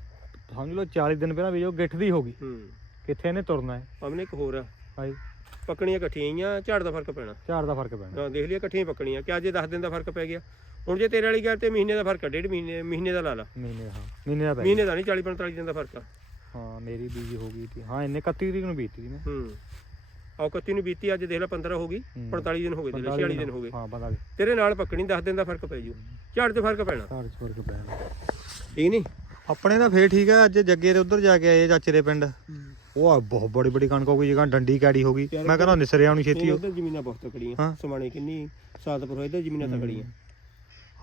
ਸਮਝ ਲਓ 40 ਦਿਨ ਪਹਿਲਾਂ ਬੀਜੋ ਗਿੱਠ ਦੀ ਹੋ ਗਈ। ਹੂੰ। ਕਿੱਥੇ ਇਹਨੇ ਤੁਰਨਾ ਹੈ? ਆਮਨੇ ਇੱਕ ਹੋਰ ਆ। ਹਾਂਜੀ ਪੱਕਣੀਆਂ ਇਕੱਠੀਆਂ ਹੀ ਆ ਝਾੜ ਦਾ ਫ਼ਰਕ ਪੈਣਾ। ਝਾੜ ਦਾ ਫ਼ਰਕ ਪੈਣਾ। ਹਾਂ ਦੇਖ ਲਿਆ ਇਕੱਠੀਆਂ ਹੀ ਪੱਕਣੀਆਂ। ਕਿ ਅੱਜ 10 ਦਿਨ ਦਾ ਫ਼ਰਕ ਪੈ ਗਿਆ। ਹੁਣ ਜੇ ਤੇਰੇ ਵਾਲੀ ਗੱਲ ਤੇ ਮਹੀਨੇ ਦਾ ਫ਼ਰਕ ਆ ਡੇਢ ਮਹੀਨੇ ਮਹੀਨੇ ਦਾ ਲਾ ਲਾ। ਮਹੀਨੇ ਦਾ ਹਾਂ। ਮਹੀਨੇ ਦਾ ਪੈ ਗਿਆ। ਮਹੀਨੇ ਦਾ ਨਹੀਂ 40 45 ਦਿਨ ਦਾ ਫ਼ਰਕ ਆ। ਹਾਂ ਮੇਰੀ ਬੀਜ ਹੋ ਗਈ ਸੀ ਹਾਂ ਇਹਨੇ 31 ਤਰੀਕ ਨੂੰ ਬੀਤੀ ਸੀ ਮੈਂ ਹੂੰ। 31 ਨੂੰ ਬੀਤੀ ਅੱਜ ਦੇਖ ਲੈ 15 ਹੋ ਗਈ ਹੂੰ। 45 ਦਿਨ ਹੋ ਗਏ ਤੇਰੇ 46 ਦਿਨ ਹੋ ਗਏ। ਹਾਂ ਪਤਾ ਤੇਰੇ ਨਾਲ ਪੱਕਣੀ 10 ਦਿਨ ਦਾ ਫ਼ਰਕ ਪੈ ਜੂ। ਝਾੜ ਤੇ ਫ਼ਰਕ ਪੈਣਾ। ਝਾੜ ਫ਼ਰਕ ਪੈਣਾ। ਠੀਕ ਨਹੀਂ? ਆਪਣੇ ਦਾ ਫੇਰ ਠੀਕ ਹੈ ਅੱਜ ਜੱਗੇ ਦੇ ਉੱਧਰ ਜਾ ਕੇ ਆਏ ਚਾਚੇ ਦੇ ਪਿੰਡ। ਉਹ ਆ ਬਹੁਤ ਬੜੀ ਬੜੀ ਕਣਕ ਹੋ ਗਈ ਜਿਹਾ ਡੰਡੀ ਕੈੜੀ ਹੋ ਗਈ। ਮੈਂ ਕਹਿੰਦਾ ਨਿਸਰਿਆ ਨੂੰ ਛੇਤੀ ਹੋ। ਉਧਰ ਜ਼ਮੀਨਾਂ ਬਹੁਤ ਤਕੜੀਆਂ ਹਾਂ। ਸਮਾਣੇ ਕਿੰਨੀ ਸਾਦਪੁਰ ਇਧਰ ਜ਼ਮੀਨਾਂ ਤਕੜੀਆਂ।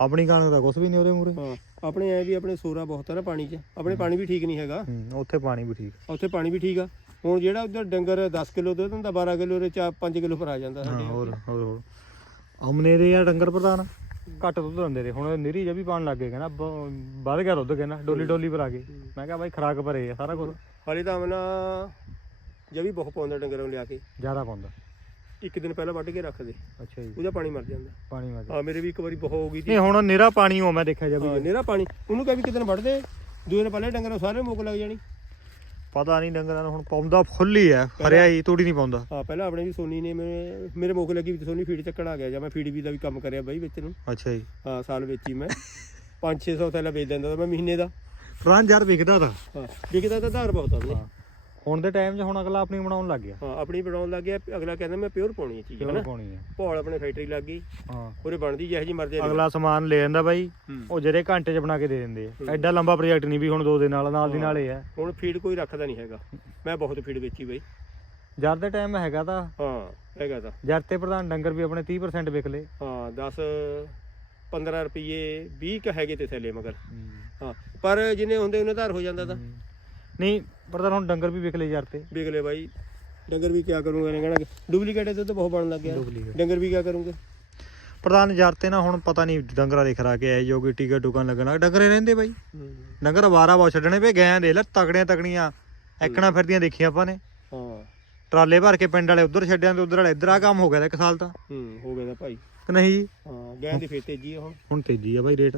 ਆਪਣੀ ਕਣਕ ਦਾ ਕੁਝ ਵੀ ਨਹੀਂ ਉਹਦੇ ਮੂਰੇ ਹਾਂ ਆਪਣੇ ਐ ਵੀ ਆਪਣੇ ਸੋਰਾ ਬਹੁਤ ਆ ਨਾ ਪਾਣੀ 'ਚ ਆਪਣੇ ਪਾਣੀ ਵੀ ਠੀਕ ਨਹੀਂ ਹੈਗਾ। ਉੱਥੇ ਪਾਣੀ ਵੀ ਠੀਕ। ਉੱਥੇ ਪਾਣੀ ਵੀ ਠੀਕ ਆ। ਹੁਣ ਜਿਹੜਾ ਉਧਰ ਡੰਗਰ 10 ਕਿਲੋ ਦੁੱਧ ਹੁੰਦਾ 12 ਕਿਲੋ ਦੇ ਚਾ 5 ਕਿਲੋ ਪਰ ਆ ਜਾਂਦਾ ਹਾਂ ਸਾਡੇ ਹੋਰ ਹੋਰ ਹੋਰ। ਅਮਨੇ ਦੇ ਆ ਡੰਗਰ ਪ੍ਰਧਾਨ? ਘੱਟ ਦੁੱਧ ਦਿੰਦੇ ਨੇ। ਹੁਣ ਨਿਰੀ ਜਬੀ ਪਾਣ ਲੱਗ ਗਏ ਕਹਿੰਦਾ ਬ- ਵੱਧ ਗਿਆ ਦੁੱਧ ਕਹਿੰਦਾ ਡੋਲੀ ਡੋਲੀ ਪਰ ਆ ਗਏ ਮੈਂ ਕਿਹਾ ਬਾਈ ਖਰਾਕ ਭਰੇ ਆ ਸਾਰਾ ਕੁਝ ਹਾਲੇ ਤਾਂ ਮਨਾ ਜਵੀ ਬਹੁਤ ਪਾਉਂਦਾ ਡੰਗਰਾਂ ਨੂੰ ਲਿਆ ਕੇ। ਜ਼ਿਆਦਾ ਪਾਉਂਦਾ। ਇੱਕ ਦਿਨ ਪਹਿਲਾਂ ਵੱਢ ਕੇ ਰੱਖ ਦੇ। ਅੱਛਾ ਜੀ। ਉਹਦਾ ਪਾਣੀ ਮਰ ਜਾਂਦਾ। ਪਾਣੀ ਮਾ ਆ ਮੇਰੇ ਵੀ ਇੱਕ ਵਾਰੀ ਬਹੁਤ ਹੋ ਗਈ ਸੀ। ਨਹੀਂ ਹੁਣ ਨਿਰਾ ਪਾਣੀ ਹੋ ਮੈਂ ਦੇਖਿਆ ਜਬੀ ਹਾਂ ਨੇਰਾ ਪਾਣੀ। ਉਹਨੂੰ ਕਹਿ ਵੀ ਕਿਤੇ ਵੱਢ ਦੇ ਦੂਏ ਦਿਨ ਪਹਿਲੇ ਡੰਗਰਾਂ ਨੂੰ ਸਾਰੇ ਮੁੱਕ ਲੱਗ ਜਾਣੀ। ਪਤਾ ਨਹੀਂ ਡੰਗਰਾਂ ਨੂੰ ਹੁਣ ਪਾਉਂਦਾ ਫੁੱਲ ਹੀ ਹੈ ਹਰਿਆ ਹੀ ਤੂੜੀ ਨਹੀਂ ਪਾਉਂਦਾ। ਹਾਂ ਪਹਿਲਾਂ ਆਪਣੇ ਵੀ ਸੋਨੀ ਨੇ ਮੇਰੇ ਮੇਰੇ ਲੱਗੀ ਵੀ ਸੋਨੀ ਫੀਡ ਚੱਕਣ ਆ ਗਿਆ ਜਾਂ ਮੈਂ ਫੀਡ ਵੀ ਦਾ ਵੀ ਕੰਮ ਕਰਿਆ ਬਾਈ ਵਿੱਚ ਨੂੰ। ਅੱਛਾ ਜੀ। ਹਾਂ ਸਾਲ ਵਿੱਚ ਹੀ ਮੈਂ। 5-600 ਥੈਲਾ ਵੇਚ ਦਿੰਦਾ ਤਾਂ ਮੈਂ ਮਹੀਨੇ ਦਾ। ਫਰਾਂ ਯਾਰ ਵਿਕਦਾ ਤਾਂ। ਹਾਂ ਵਿਕਦਾ ਤਾਂ ਧਾਰ ਬਹੁਤ ਆ ਉਹਨੇ ਹੁਣ ਦੇ ਟਾਈਮ 'ਚ ਹੁਣ ਅਗਲਾ ਆਪਣੀ ਬਣਾਉਣ ਲੱਗ ਗਿਆ। ਹਾਂ ਆਪਣੀ ਬਣਾਉਣ ਲੱਗ ਗਿਆ ਅਗਲਾ ਕਹਿੰਦਾ ਮੈਂ ਪਿਓਰ ਪਾਉਣੀ ਹੈ ਚੀਜ਼ ਕਿਉਂ ਹਨਾ? ਪਾਉਣੀ ਹੈ। ਭੌਲ ਆਪਣੇ ਫੈਕਟਰੀ ਲੱਗ ਗਈ ਹਾਂ। ਉਹਦੇ ਬਣਦੀ ਜਿਹੋ ਜੀ ਮਰਜ਼ੀ ਅਗਲਾ ਸਮਾਨ ਲੈ ਜਾਂਦਾ ਬਾਈ ਹੂੰ। ਉਹ ਜਿਹੜੇ ਘੰਟੇ 'ਚ ਬਣਾ ਕੇ ਦੇ ਦਿੰਦੇ ਆ। ਐਡਾ ਲੰਬਾ ਪ੍ਰੋਜੈਕਟ ਨਹੀਂ ਵੀ ਹੁਣ ਦੋ ਦੇ ਨਾਲ ਨਾਲ ਦੀ ਨਾਲ ਹੀ। ਹੈ ਹੁਣ ਫੀਡ ਕੋਈ ਰੱਖਦਾ ਨਹੀਂ ਹੈਗਾ। ਮੈਂ ਬਹੁਤ ਫੀਡ ਵੇਚੀ ਬਈ। ਜਰ ਦੇ ਟਾਈਮ ਹੈਗਾ ਤਾਂ। ਹਾਂ ਹੈਗਾ ਤਾਂ। ਜਰ ਤੇ ਪ੍ਰਧਾਨ ਡੰਗਰ ਵੀ ਆਪਣੇ 30% ਵਿਕ ਲਏ। ਹਾਂ 10 15 ਰੁਪਏ 20 ਕ ਹੈਗੇ ਤੇ ਥੱਲੇ ਮਗਰ। ਹਾਂ। ਪਰ ਜਿੰਨੇ ਹੁੰਦੇ ਉਹਨੇ ਧਾਰ ਹੋ ਜਾਂਦਾ ਤਾਂ। ਨਹੀਂ ਪ੍ਰਧਾਨ ਹੁਣ ਡੰਗਰ ਵੀ ਵਿਕ ਲਏ ਜਰ ਤੇ। ਵਿਗਲੇ ਬਾਈ। ਡੰਗਰ ਵੀ ਕਿਆ ਕਰੂੰਗਾ ਨੇ ਕਹਿਣਾ ਡੁਪਲੀਕੇਟ ਦੁੱਧ ਬਹੁਤ ਬਣਨ ਲੱਗ ਗਿਆ। Duplicate। ਡੰਗਰ ਵੀ ਕਿਆ ਕਰੂੰਗੇ? ਪ੍ਰਧਾਨ ਤੇ ਨਾ ਹੁਣ ਪਤਾ ਨਹੀਂ ਡੰਗਰਾਂ ਦੇ ਖਰਾ ਕੇ ਆਏ ਜੋ ਕੋਈ ਟੀਕਾ ਟੁਕਾ ਲੱਗਣਾ। ਡੰਗਰੇ ਰਹਿੰਦੇ ਬਾਈ। ਡੰਗਰ ਵਾਰਾ ਬਹੁਤ ਛੱਡਣੇ ਪਏ ਗਏ ਦੇ ਲੈ ਤਕੜੀਆਂ ਤਕੜੀਆਂ। ਐਕਣਾ ਫਿਰਦੀਆਂ ਦੇਖੀਆਂ ਆਪਾਂ ਨੇ। ਹਾਂ। ਟਰਾਲੇ ਭਰ ਕੇ ਪਿੰਡ ਵਾਲੇ ਉਧਰ ਛੱਡਿਆਂ ਤੇ ਉਧਰ ਵਾਲੇ ਇੱਧਰ ਆ ਕੰਮ ਹੋ ਗਿਆ ਤਾਂ ਇੱਕ ਸਾਲ ਤਾਂ। ਹੂੰ ਹੋ ਗਿਆ ਤਾਂ ਭਾਈ। ਕਿ ਨਹੀਂ ਜੀ? ਹਾਂ ਗੈਂ ਦੀ ਫੇਰ ਤੇਜੀ ਆ ਹੁਣ। ਹੁਣ ਤੇਜੀ ਆ ਬਾਈ ਰੇਟ।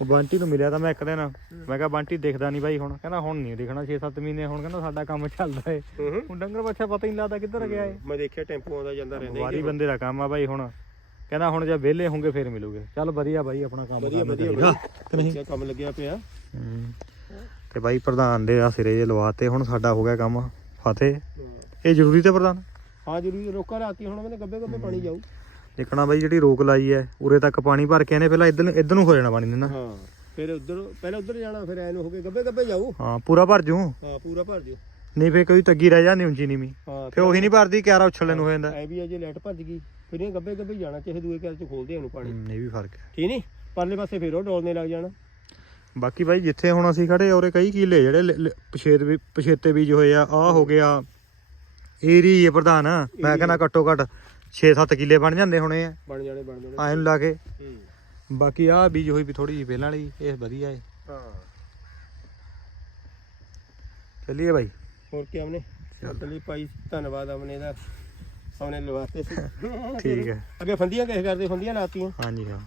ਉਹ ਬੰਟੀ ਨੂੰ ਮਿਲਿਆ ਤਾਂ ਮੈਂ ਇੱਕ ਦਿਨ। ਮੈਂ ਕਿਹਾ ਬੰਟੀ ਦਿਖਦਾ ਨਹੀਂ ਬਾਈ ਹੁਣ। ਕਹਿੰਦਾ ਹੁਣ ਨਹੀਂ ਦਿਖਣਾ 6-7 ਮਹੀਨੇ ਹੁਣ ਕਹਿੰਦਾ ਸਾਡਾ ਕੰਮ ਚੱਲਦਾ ਏ। ਹੁਣ ਡੰਗਰ ਬੱਚਾ ਪਤਾ ਹੀ ਨਹੀਂ ਲੱਗਦਾ ਕਿੱਧਰ ਗਿਆ ਏ। ਮੈਂ ਦੇਖਿਆ ਟੈਂਪੂ ਆਉਂਦਾ ਜਾਂਦਾ ਰਹਿੰਦਾ ਵਾਰੀ ਬੰਦੇ ਦਾ ਕੰਮ ਆ ਬਾਈ ਹੁਣ। ਕਹਿੰਦਾ ਹੁਣ ਜੇ ਵਿਹਲੇ ਹੋਗੇ ਫੇਰ ਮਿਲੂਗੇ। ਚੱਲ ਵਧੀਆ ਬਾਈ ਆਪਣਾ ਕੰਮ ਵਧੀਆ ਵਧੀਆ ਨਹੀਂ? ਕੰਮ ਲੱਗਿਆ ਪਿਆ। ਤੇ ਬਾਈ ਪ੍ਰਧਾਨ ਦੇ ਆ ਸਿਰੇ ਜੇ ਲਵਾਤੇ ਹੁਣ ਸਾਡਾ ਹੋ ਗਿਆ ਕੰਮ। ਫਤਿਹ। ਇਹ ਜ਼ਰੂਰੀ ਤੇ ਪ੍ਰਧਾਨ? ਹਾਂ ਜ਼ਰੂਰੀ ਰੋਕਾ ਰਾਤੀ ਹੁਣ ਮੈਨੇ ਗੱਬੇ ਗੱਬੇ ਪਾਣੀ ਜਾਊ। ਦੇਖਣਾ ਬਾਈ ਜਿਹੜੀ ਰੋਕ ਲਾਈ ਐ ਉਰੇ ਤੱਕ ਪਾਣੀ ਭਰ ਕੇ ਇਹਨੇ ਪਹਿਲਾਂ ਇੱਧਰ ਇੱਧਰ ਨੂੰ ਹੋ ਜਾਣਾ ਪਾਣੀ ਨਾ ਹਾਂ ਫਿਰ ਉਧਰ ਪਹਿਲਾਂ ਉਧਰ ਜਾਣਾ ਫਿਰ ਐਨ ਹੋ ਕੇ ਗੱਬੇ ਗੱਬੇ ਜਾਊ। ਹਾਂ ਪੂਰਾ ਭਰ ਜੂ। ਹਾਂ ਪੂਰਾ ਭਰ ਦਿਓ ਨਹੀਂ ਫੇਰ ਕੋਈ ਤੱਗੀ ਰਹਿ ਜਾਂਦੀ ਉੱਚੀ ਨੀਵੀਂ। ਹਾਂ ਫੇ ਉਹੀ ਨਹੀਂ ਭਰਦੀ ਕਿਆਰਾ ਉਛਲਣ ਨੂੰ ਹੋ ਜਾਂਦਾ। ਐ ਵੀ ਅਜੇ ਲਾਈਟ ਭੱਜ ਗਈ ਫਿਰ ਇਹ ਗੱਬੇ ਗੱਬੇ ਜਾਣਾ ਚਾਹੇ ਦੂਏ ਕੈਲ ਚ ਖੋਲਦੇ ਉਹਨੂੰ ਪਾਣੀ। ਹੂੰ, ਇਹ ਵੀ ਫ਼ਰਕ ਹੈ ਠੀਕ ਨਹੀਂ ਪਰਲੇ ਪਾਸੇ ਫਿਰ ਉਹ ਡੋਲਨੇ ਲੱਗ ਜਾਣਾ। ਬਾਕੀ ਬਾਈ ਜਿੱਥੇ ਹੁਣ ਅਸੀਂ ਖੜੇ ਔਰੇ ਕਈ ਕੀਲੇ ਜਿਹੜੇ ਪਛੇਤ ਵੀ ਪਛੇਤੇ ਬੀਜ ਹੋਏ ਆ ਆ ਹੋ ਗਿਆ। ਏਰੀ ਹੈ ਪ੍ਰਧਾਨ ਮੈਂ ਕਹਿੰਦਾ ਘੱਟੋ ਘੱਟ 6-7 ਕਿੱਲੇ ਬਣ ਜਾਂਦੇ ਹੋਣੇ ਆ। ਬਣ ਜਾਣੇ ਬਣ ਜਾਣੇ। ਐਨ ਲਾ ਕੇ। ਹੂੰ। ਬਾਕੀ ਆ ਬੀਜ ਹੋਈ ਵੀ ਥੋੜੀ ਜਿਹੀ ਪਹਿਲਾਂ ਵਾਲੀ ਇਹ ਵਧੀਆ ਹੈ ਹਾਂ। ਚੱਲੀਏ ਬਾਈ। ਹੋਰ ਕੀ ਆਮਨੇ ਚਲੀ। ਭਾਈ ਧੰਨਵਾਦ ਆਮਨੇ ਦਾ। ਆਮਨੇ ਲਵਾਤੇ ਸੀ *laughs* ਠੀਕ ਹੈ ਅੱਗੇ ਫੰਦੀਆਂ ਕਿਸ ਕਰਦੇ? ਫੰਦੀਆਂ ਲਾਤੀਆਂ। ਹਾਂਜੀ ਹਾਂ।